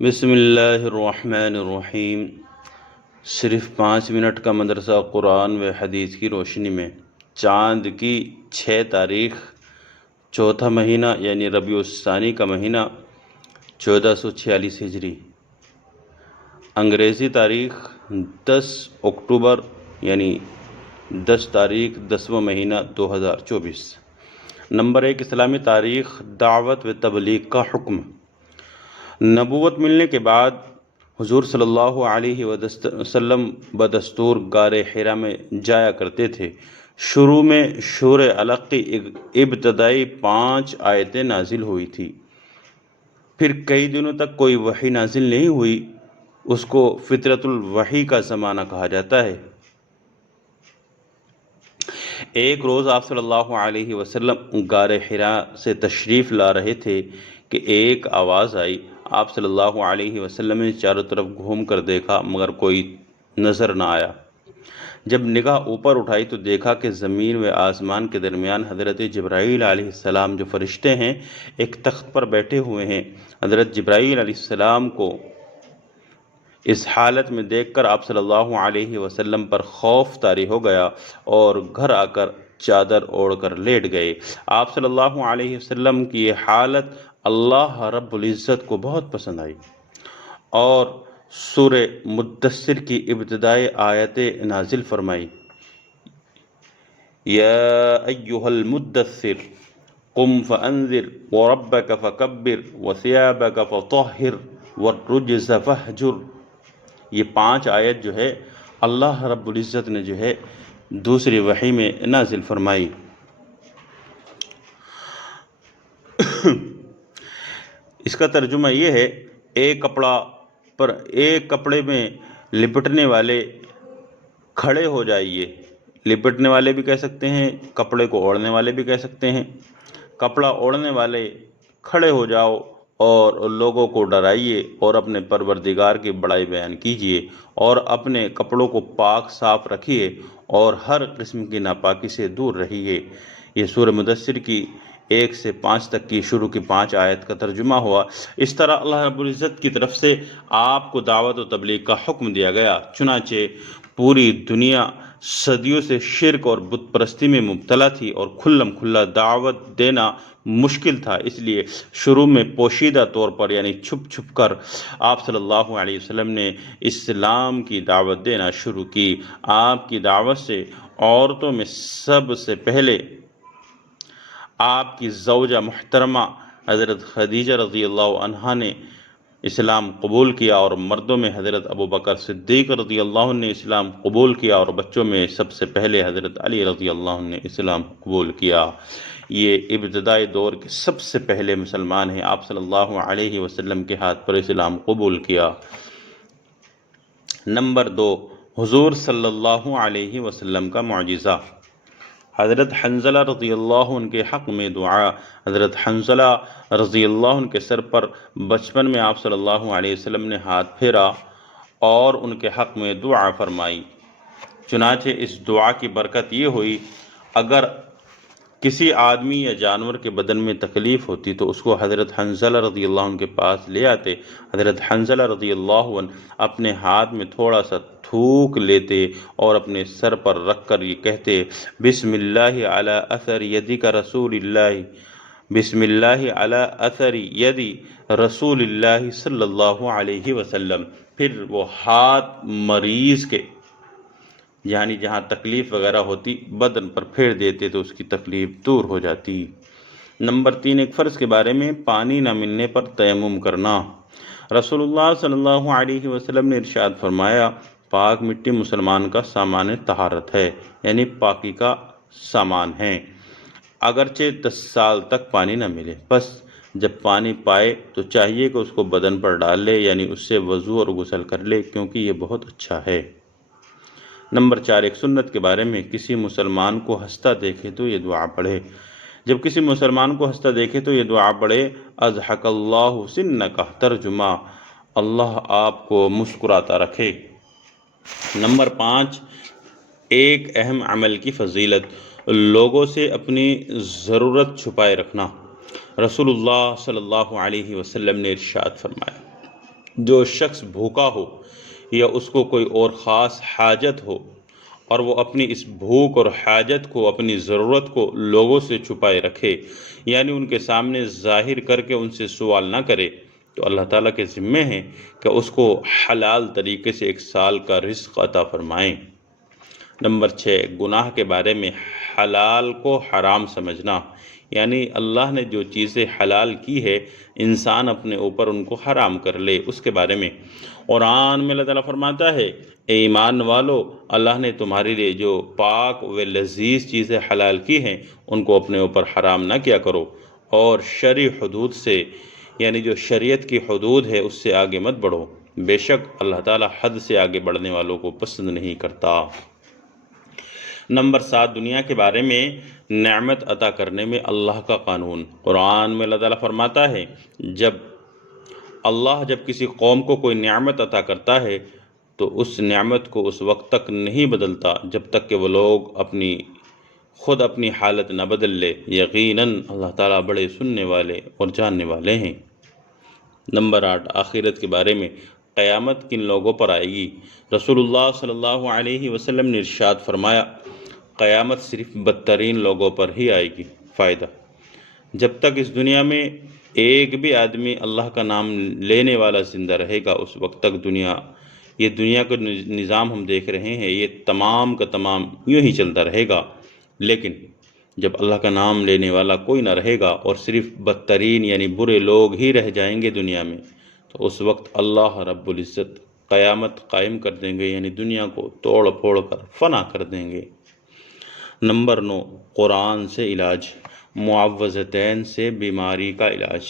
بسم اللہ الرحمن الرحیم۔ صرف 5 منٹ کا مدرسہ قرآن و حدیث کی روشنی میں چاند کی 6 تاریخ چوتھا مہینہ یعنی ربیع الثانی کا مہینہ 1446 ہجری، انگریزی تاریخ 10 اکتوبر یعنی 10 تاریخ 10واں مہینہ 2024۔ نمبر 1، اسلامی تاریخ، دعوت و تبلیغ کا حکم۔ نبوت ملنے کے بعد حضور صلی اللہ علیہ وسلم بدستور غار حرا میں جایا کرتے تھے۔ شروع میں سورہ علق کی ابتدائی 5 آیتیں نازل ہوئی تھی، پھر کئی دنوں تک کوئی وحی نازل نہیں ہوئی۔ اس کو فطرت الوحی کا زمانہ کہا جاتا ہے۔ ایک روز آپ صلی اللہ علیہ وسلم غار حرا سے تشریف لا رہے تھے کہ ایک آواز آئی۔ آپ صلی اللہ علیہ وسلم نے چاروں طرف گھوم کر دیکھا مگر کوئی نظر نہ آیا۔ جب نگاہ اوپر اٹھائی تو دیکھا کہ زمین و آسمان کے درمیان حضرت جبرائیل علیہ السلام جو فرشتے ہیں ایک تخت پر بیٹھے ہوئے ہیں۔ حضرت جبرائیل علیہ السلام کو اس حالت میں دیکھ کر آپ صلی اللہ علیہ وسلم پر خوف طاری ہو گیا اور گھر آ کر چادر اوڑھ کر لیٹ گئے۔ آپ صلی اللہ علیہ وسلم کی یہ حالت اللہ رب العزت کو بہت پسند آئی اور سورہ مدثر کی ابتدائی آیتیں نازل فرمائی۔ یا ایہا المدثر قم فانذر وربک فکبر وثیابک فطہر والرجز فہجر۔ یہ 5 آیت جو ہے اللہ رب العزت نے جو ہے دوسری وحی میں نازل فرمائی۔ اس کا ترجمہ یہ ہے، ایک کپڑے میں لپٹنے والے کھڑے ہو جائیے۔ لپٹنے والے بھی کہہ سکتے ہیں، کپڑے کو اوڑھنے والے بھی کہہ سکتے ہیں۔ کپڑا اوڑھنے والے کھڑے ہو جاؤ اور لوگوں کو ڈرائیے اور اپنے پروردگار کی بڑائی بیان کیجیے اور اپنے کپڑوں کو پاک صاف رکھیے اور ہر قسم کی ناپاکی سے دور رہیے۔ یہ سورہ مدثر کی 1 سے 5 تک کی شروع کی 5 آیت کا ترجمہ ہوا۔ اس طرح اللہ رب العزت کی طرف سے آپ کو دعوت و تبلیغ کا حکم دیا گیا۔ چنانچہ پوری دنیا صدیوں سے شرک اور بت پرستی میں مبتلا تھی اور کھلم کھلا دعوت دینا مشکل تھا، اس لیے شروع میں پوشیدہ طور پر یعنی چھپ چھپ کر آپ صلی اللہ علیہ وسلم نے اسلام کی دعوت دینا شروع کی۔ آپ کی دعوت سے عورتوں میں سب سے پہلے آپ کی زوجہ محترمہ حضرت خدیجہ رضی اللہ عنہا نے اسلام قبول کیا اور مردوں میں حضرت ابوبکر صدیق رضی اللہ عنہ نے اسلام قبول کیا اور بچوں میں سب سے پہلے حضرت علی رضی اللہ عنہ نے اسلام قبول کیا۔ یہ ابتدائی دور کے سب سے پہلے مسلمان ہیں۔ آپ صلی اللہ علیہ وسلم کے ہاتھ پر اسلام قبول کیا۔ نمبر 2، حضور صلی اللہ علیہ وسلم کا معجزہ۔ حضرت حنظلہ رضی اللہ عنہ کے حق میں دعا۔ حضرت حنظلہ رضی اللہ عنہ کے سر پر بچپن میں آپ صلی اللہ علیہ وسلم نے ہاتھ پھیرا اور ان کے حق میں دعا فرمائی۔ چنانچہ اس دعا کی برکت یہ ہوئی، اگر کسی آدمی یا جانور کے بدن میں تکلیف ہوتی تو اس کو حضرت حنظلہ رضی اللہ عنہ کے پاس لے آتے۔ حضرت حنظلہ رضی اللہ عنہ اپنے ہاتھ میں تھوڑا سا تھوک لیتے اور اپنے سر پر رکھ کر یہ کہتے، بسم اللہ علی اثر یدک رسول اللہ، بسم اللہ علی اثر ید رسول اللہ صلی اللہ علیہ وسلم۔ پھر وہ ہاتھ مریض کے یعنی جہاں تکلیف وغیرہ ہوتی بدن پر پھیر دیتے تو اس کی تکلیف دور ہو جاتی۔ نمبر 3، ایک فرض کے بارے میں پانی نہ ملنے پر تیمم کرنا۔ رسول اللہ صلی اللہ علیہ وسلم نے ارشاد فرمایا، پاک مٹی مسلمان کا سامان طہارت ہے، یعنی پاکی کا سامان ہے، اگرچہ 10 سال تک پانی نہ ملے۔ بس جب پانی پائے تو چاہیے کہ اس کو بدن پر ڈال لے، یعنی اس سے وضو اور غسل کر لے، کیونکہ یہ بہت اچھا ہے۔ نمبر 4، ایک سنت کے بارے میں کسی مسلمان کو ہنستا دیکھے تو یہ دعا پڑھے۔ جب کسی مسلمان کو ہنستا دیکھے تو یہ دعا پڑھے، اضحک اللہ سنک، ترجمہ اللہ آپ کو مسکراتا رکھے۔ نمبر 5، ایک اہم عمل کی فضیلت، لوگوں سے اپنی ضرورت چھپائے رکھنا۔ رسول اللہ صلی اللہ علیہ وسلم نے ارشاد فرمایا، جو شخص بھوکا ہو یا اس کو کوئی اور خاص حاجت ہو اور وہ اپنی اس بھوک اور حاجت کو، اپنی ضرورت کو لوگوں سے چھپائے رکھے، یعنی ان کے سامنے ظاہر کر کے ان سے سوال نہ کرے، تو اللہ تعالیٰ کے ذمے ہیں کہ اس کو حلال طریقے سے 1 سال کا رزق عطا فرمائیں۔ نمبر 6، گناہ کے بارے میں حلال کو حرام سمجھنا، یعنی اللہ نے جو چیزیں حلال کی ہے انسان اپنے اوپر ان کو حرام کر لے۔ اس کے بارے میں قرآن میں اللہ تعالیٰ فرماتا ہے، اے ایمان والو، اللہ نے تمہارے لیے جو پاک و لذیذ چیزیں حلال کی ہیں ان کو اپنے اوپر حرام نہ کیا کرو، اور شرعی حدود سے، یعنی جو شریعت کی حدود ہے اس سے آگے مت بڑھو، بے شک اللہ تعالیٰ حد سے آگے بڑھنے والوں کو پسند نہیں کرتا۔ نمبر 7، دنیا کے بارے میں نعمت عطا کرنے میں اللہ کا قانون۔ قرآن میں اللہ تعالیٰ فرماتا ہے، جب کسی قوم کو کوئی نعمت عطا کرتا ہے تو اس نعمت کو اس وقت تک نہیں بدلتا جب تک کہ وہ لوگ خود اپنی حالت نہ بدل لے۔ یقیناً اللہ تعالیٰ بڑے سننے والے اور جاننے والے ہیں۔ نمبر 8، آخرت کے بارے میں قیامت کن لوگوں پر آئے گی۔ رسول اللہ صلی اللہ علیہ وسلم نے ارشاد فرمایا، قیامت صرف بدترین لوگوں پر ہی آئے گی۔ فائدہ، جب تک اس دنیا میں ایک بھی آدمی اللہ کا نام لینے والا زندہ رہے گا اس وقت تک یہ دنیا کا نظام ہم دیکھ رہے ہیں، یہ تمام کا تمام یوں ہی چلتا رہے گا۔ لیکن جب اللہ کا نام لینے والا کوئی نہ رہے گا اور صرف بدترین یعنی برے لوگ ہی رہ جائیں گے دنیا میں، تو اس وقت اللہ رب العزت قیامت قائم کر دیں گے، یعنی دنیا کو توڑ پھوڑ کر فنا کر دیں گے۔ نمبر 9، قرآن سے علاج، معوذتین سے بیماری کا علاج۔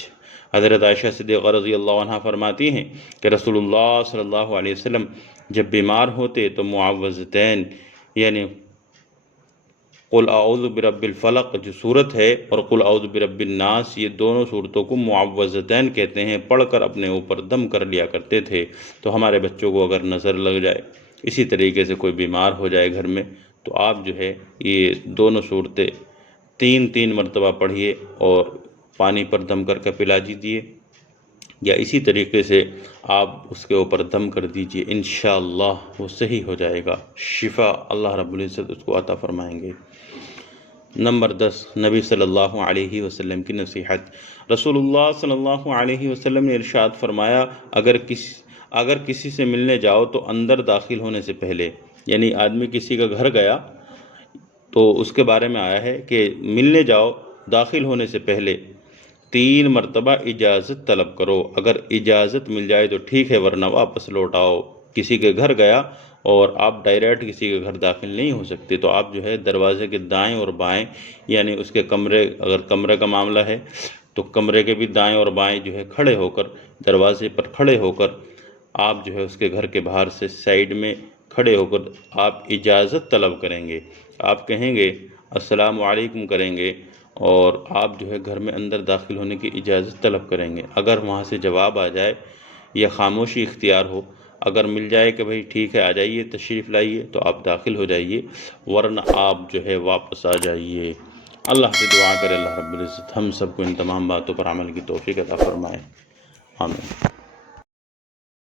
حضرت عائشہ صدیقہ رضی اللہ عنہ فرماتی ہیں کہ رسول اللہ صلی اللہ علیہ وسلم جب بیمار ہوتے تو معوذتین یعنی قل اعوذ برب الفلق جو صورت ہے اور قل اعوذ برب الناس، یہ دونوں صورتوں کو معوذتین کہتے ہیں، پڑھ کر اپنے اوپر دم کر لیا کرتے تھے۔ تو ہمارے بچوں کو اگر نظر لگ جائے، اسی طریقے سے کوئی بیمار ہو جائے گھر میں، تو آپ یہ دونوں صورتیں 3 مرتبہ پڑھیے اور پانی پر دم کر کے پلا دیجیے، یا اسی طریقے سے آپ اس کے اوپر دم کر دیجیے، انشاءاللہ وہ صحیح ہو جائے گا، شفا اللہ رب العزت اس کو عطا فرمائیں گے۔ نمبر 10، نبی صلی اللہ علیہ وسلم کی نصیحت۔ رسول اللہ صلی اللہ علیہ وسلم نے ارشاد فرمایا، اگر کسی سے ملنے جاؤ تو اندر داخل ہونے سے پہلے، یعنی آدمی کسی کا گھر گیا تو اس کے بارے میں آیا ہے کہ ملنے جاؤ داخل ہونے سے پہلے 3 مرتبہ اجازت طلب کرو، اگر اجازت مل جائے تو ٹھیک ہے ورنہ واپس لوٹ آؤ۔ کسی کے گھر گیا اور آپ ڈائریکٹ کسی کے گھر داخل نہیں ہو سکتے، تو آپ دروازے کے دائیں اور بائیں، یعنی اس کے اگر کمرے کا معاملہ ہے تو کمرے کے بھی دائیں اور بائیں کھڑے ہو کر، دروازے پر کھڑے ہو کر آپ اس کے گھر کے باہر سے سائیڈ میں کھڑے ہو کر آپ اجازت طلب کریں گے۔ آپ کہیں گے السلام علیکم کریں گے اور آپ گھر میں اندر داخل ہونے کی اجازت طلب کریں گے۔ اگر وہاں سے جواب آ جائے یا خاموشی اختیار ہو، اگر مل جائے کہ بھئی ٹھیک ہے آ جائیے تشریف لائیے، تو آپ داخل ہو جائیے، ورنہ آپ واپس آ جائیے۔ اللہ سے دعا کرے اللہ رب العزت ہم سب کو ان تمام باتوں پر عمل کی توفیق عطا فرمائے، آمین۔